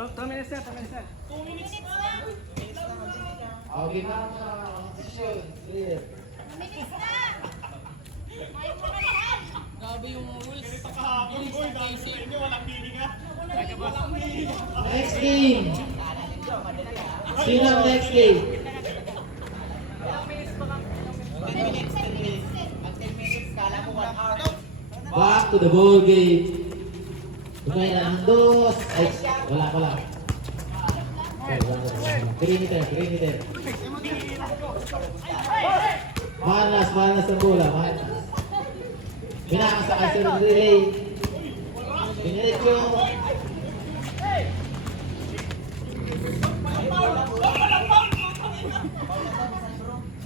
2 minutes na, 2 minutes na. 2 minutes na. Okay na. Position. Clear. Minutes na! May mo na yan! Grabe yung rules. Ganito kahapon, boy. Dahil sa inyo, walang hihinga. Next game. Sino ang next game? 10 minutes. Back to the ball game. Kumain na ng dos. Ay, wala. Perimeter. Manas ang bola. Manas. Pinakasakay sa relay. Piniretso.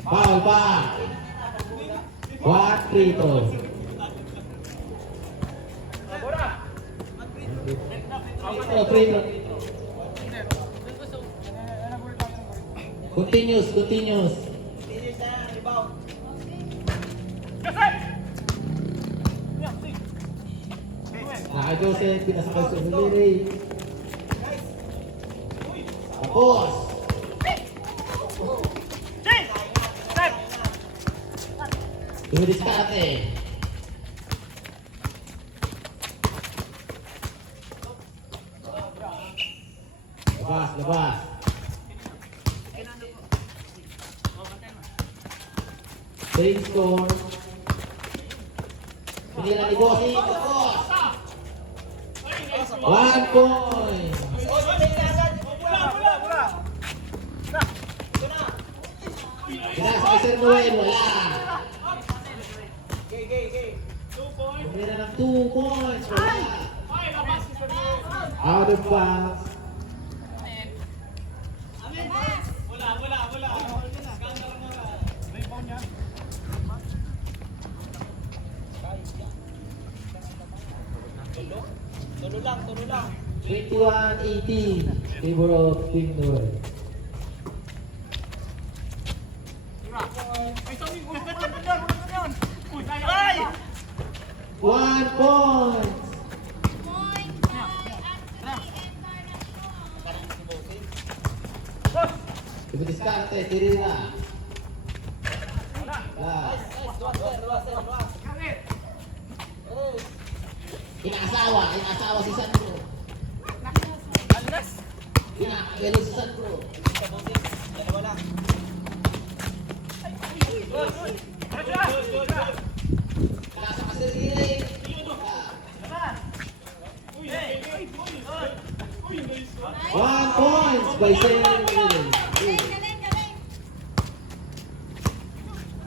Foul pa. What free throw? Oh, free throw. Continuous. Joseph, pinasakay sa relay. Tapos. Dumidiskarte. Labas. Same score. Pinila ni Bossing. Tapos. 1 point. Pinasakay sa Noel. Wala. Pinila ng 2 points. Wala. Out of bounds. Wala. Rebound niya. 21-18. Favor of Team Noel. Ay! 1 point. Point by Anthony Encarnacion. Dumidiskarte. Tirira. Last. Inaasawa si Sandro. Inakagalo si Sandro. Nasa kasirili. 1 point by Sandro. Galing.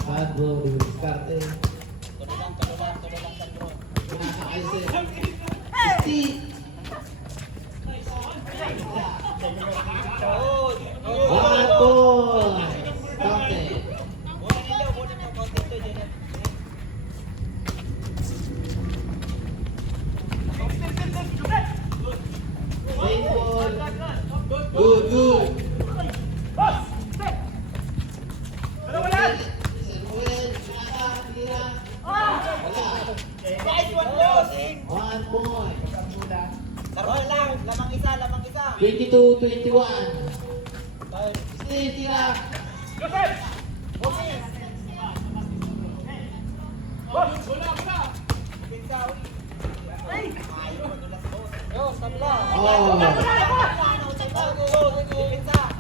Sandro dumidiskarte. Pinasakay si Steve. 1 point. Counted. Same ball. Good. Samuel, tira. Wala. 1 point. Lamang isa. 22-21. Steve, tira.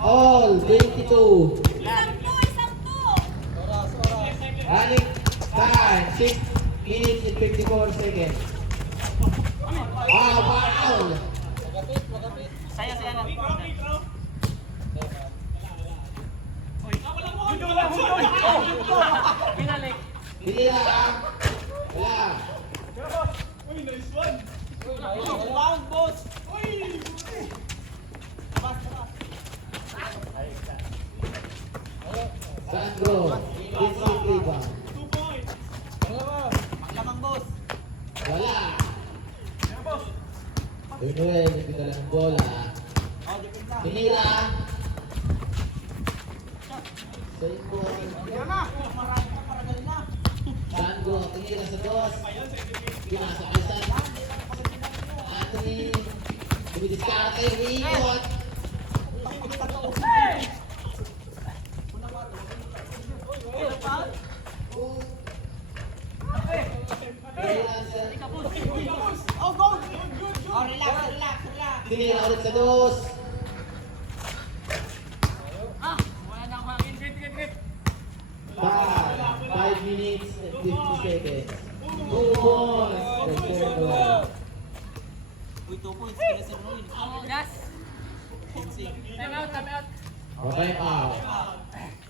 All 22. Isang po. Running time 6 minutes and 54 seconds. Foul. Saya na. Pinalik. Pinila. Wala. Nice one. Round, boss. Sandro. Vincent Liba. 2 points. Lamang, boss. Wala. Manuel, nagpita ng bola. Pinila. Same ball. Sandro, pinila sa dos. Pinasa kay Sandro. Anthony. Dumidiskarte, umiikot. Tinira ulit sa dos. Wala na ako hangin. Grip. 5 minutes and 50 seconds. 2 points. Tercer duel. Uy, 2 points. Kaya sa Roy. Gas. Time out. Okay, out.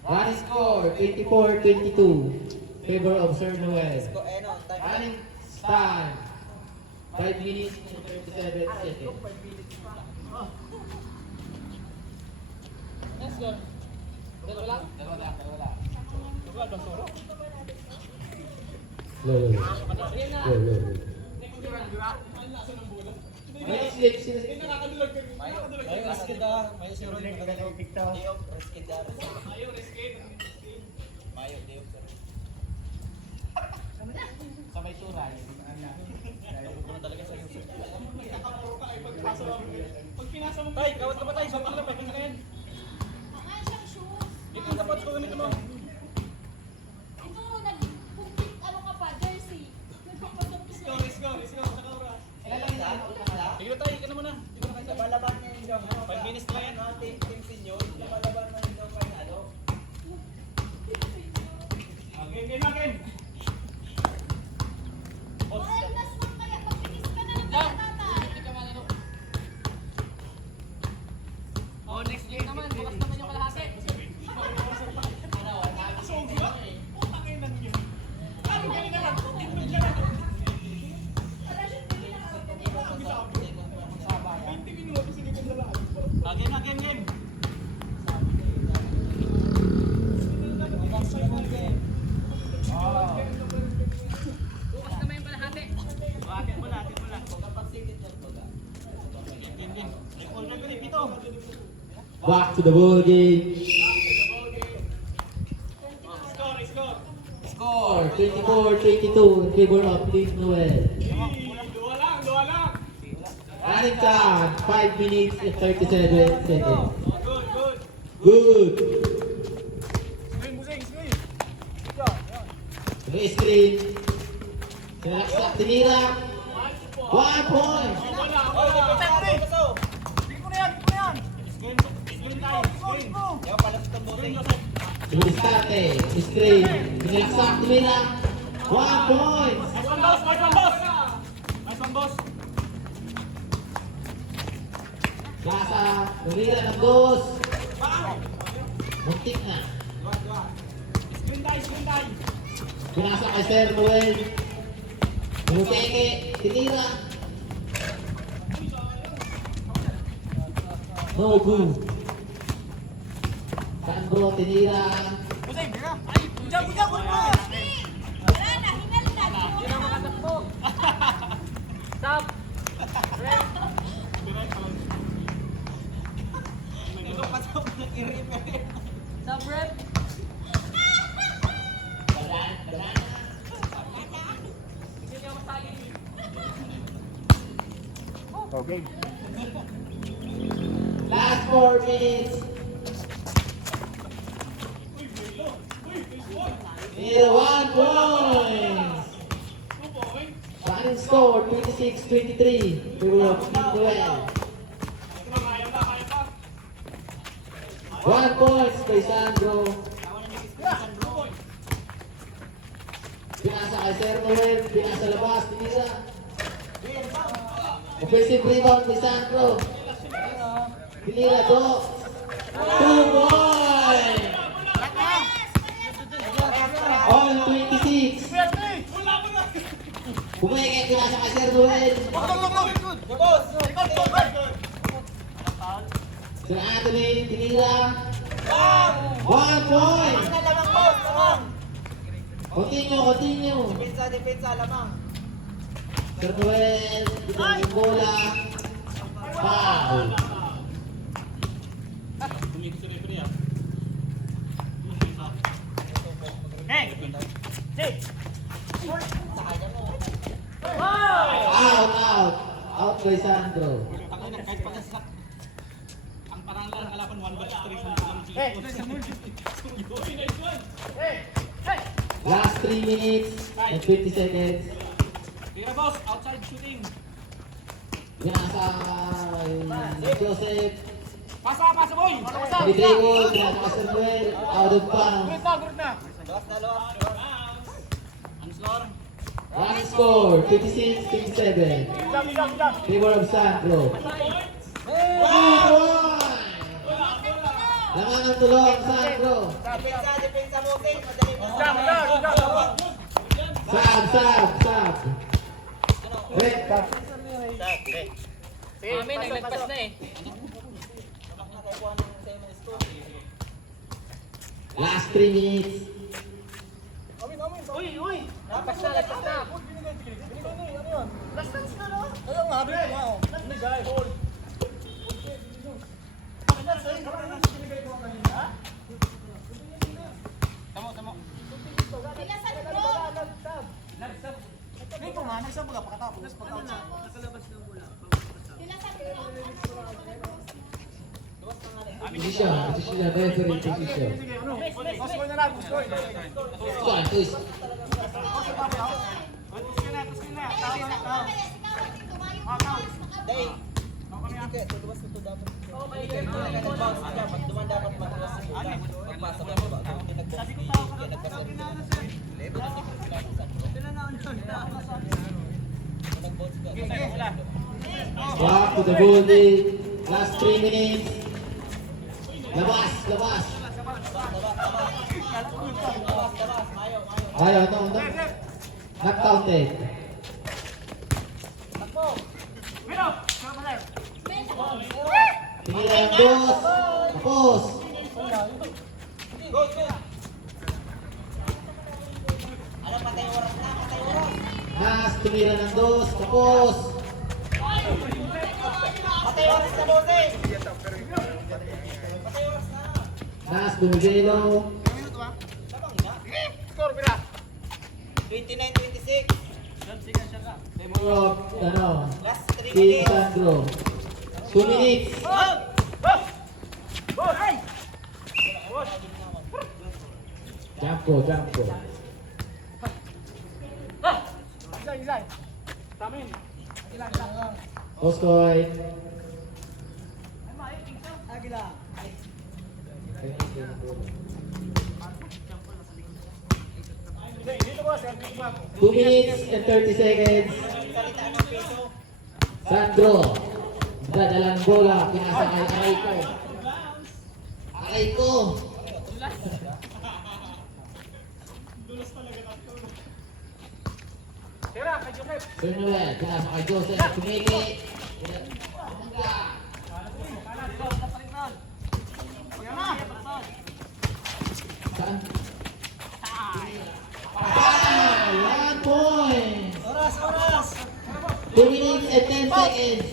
Running score, 24-22. Favor of Sir Noel. Running time, 5 minutes and 37 seconds. Let's go. Dalawa lang. Low. Ay, sila. May riskid ah. May si Roy. Magandang Diop. Riskid ah. Mayo, Diop. Sabay turay. Ano talaga sa iyo? Pag pinasa mo. Tay, kawat ka ba tayo? Sampak lang. Pwede na yan. Mga siyang shoes. Ito yung dapat ko gamitin mo. Ito, nag-complete ano ka pa, jersey. Nagpapatok ka. Let's go. Saka oras. Sige na tayo, ika na muna. Ika na kayo. Labalaban niya yung jam. 5 minutes na yan. Team senior, labalaban na yung jam kanya, ano? Game. Oras mo kaya, pagtitis ka na ng tatay. Hindi ka malaro. Oh, next game naman. Bukas naman yung kalahati. Game. Bukas naman yung kalahati. Atin mo lang. Game. Recall na grip ito. Back to the ball game. Score 24-22 in favor of Team Noel. Dua lang. Running time, 5 minutes and 37 seconds. Good. Good. Screen. Screen. Sinalaksak, tinira. 1 point. Yung pala sa tambosing. Dumidiskarte, screen. Sinalaksak, tinira. 1 point. Nice one, boss. Lasa, tinira ng dos. Muntik na. Screen die. Pinasa kay Sir Noel. Lumuteke, tinira. No good. Sandro, tinira. Wala na, hingal na. Yun ang mga takbo. Stop. Ito pa sa mga i-repair. Stop, rep. Hindi ka masali. Last 4 minutes. Tinira 1 point. Running score 26-23. Favor of Team Noel. 1 point kay Sandro. Pinasa kay Sir Noel. Pinasa labas. Tinira. Offensive rebound kay Sandro. Tinira do. 2 points. On 26. Bumeke, pinasa kay Sir Noel. Sir Anthony, tinira. 1 point. Continue. Depensa, lamang. Sir Noel, pinang yung bola. Foul. Tumikot sa referee ah. Out. Out by Sandro. Kahit pa sa ang parang lang kalaban 1 batch 3 sa Last 3 minutes and 20 seconds. Tira boss, outside shooting. Pinasa Joseph. Pasa boy. Rodrigo, pinasa Samuel. Out of bounds. Luwas na luwas. Ang score. Running score, 56-57. Favor of Sandro. Laman ng tulong, Sandro. Depensa mo, okay? Madali mo. Sab. Red. Kami, naglagpas na eh. Last 3 minutes. Lagpas na. Sila sa loob. Sila sa loob. Position, referee position. Score, twist. Day. Hindi ka, luwas na to dapat. Hindi ka nag-bounce ka. Pag duman dapat matuwas yung bola. Pagpasok mo ba? Kung hindi nag-bounce, hindi nagkasunod. Nag-bounce ka. Back to the ball game. Last 3 minutes. Labas. Ayaw, no. Not counted. Tingin lang dos. Tapos. Go! Ano, patay oras na, patay oras. Nas, tumira ng dos. Tapos. Patay oras na, bote. Patay oras na. Nas, bumigelo. Sabang na. 29-26. Favor of, Last 3 si minutes. Sandro. 2 minutes. Jump ko. Oskoy. Two minutes and 30 seconds. Salita ng peso. Sandro. Dadalang bola. Pinasa kay Aray ko. Manuel. Pinasa kay Joseph. Tumiki. Saan? 1 point. Oras. 2 minutes and 10 seconds.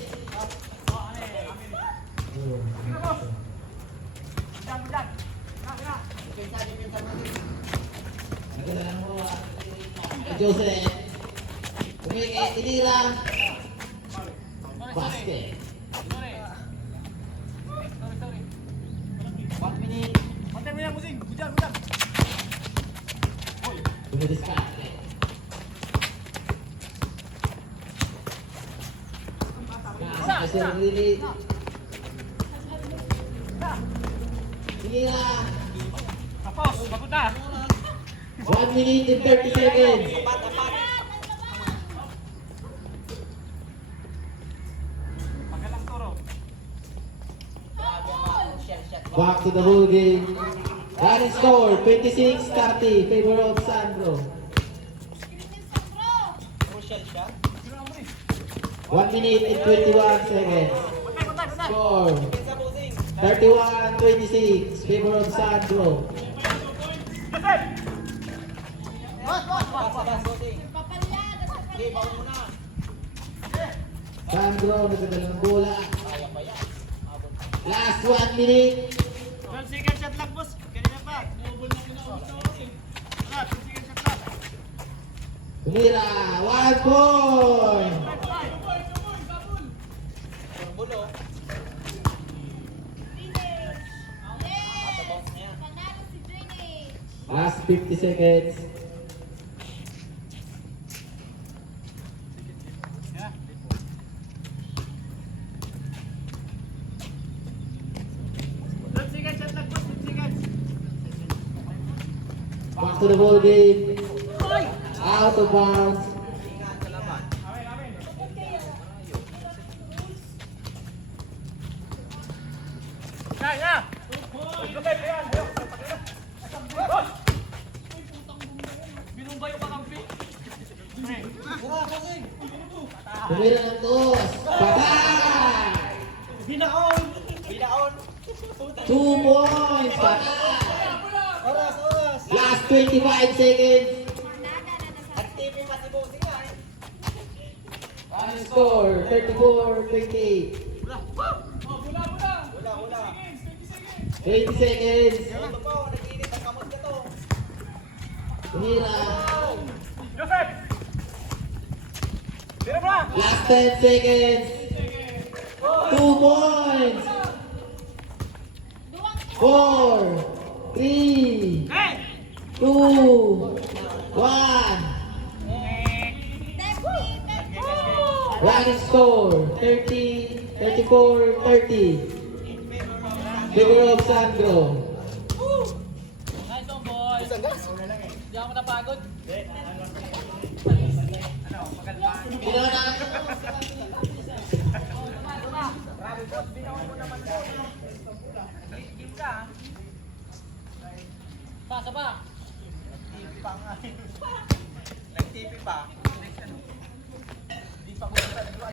Nagdadalang bola. Kay Joseph. Tumiki. Tinira. Basket. 1 minute. Dumidiskarte. Nasa kasi really. Tinira. 1 minute and 30 seconds. Back to the whole game. Running score 26-30. Favor of Sandro. Crucial siya. 1 minute and 21 seconds. Score Depensa bossing. 31-26. Favor of Sandro. Bas bossing. Papalyada sa Okay, baon mo na. Sandro nagdadala ng bola. Kaya pa yan. Abot. Last 1 minute. Tumira. 1 point. Bulo. 50 seconds. Back to the ball game. Out of bounds. Tumira ng dos. Patay! Binaon! Binaon! 2 points. Patay! Oras, oras! Last 25 seconds. At TV matibusing nga eh. Final score 34-28. Hula, hula. 20 seconds. Ito po, nag-iinit ang kamot ka to. Tumira. Joseph! Tira mo lang! Last 10 seconds. 2 points. 4, 3, 2, 1. Running score 34-30. Favor of Sandro. Nice one, boy. Hindi ako napagod. Pasa pa. Nag-TV pa.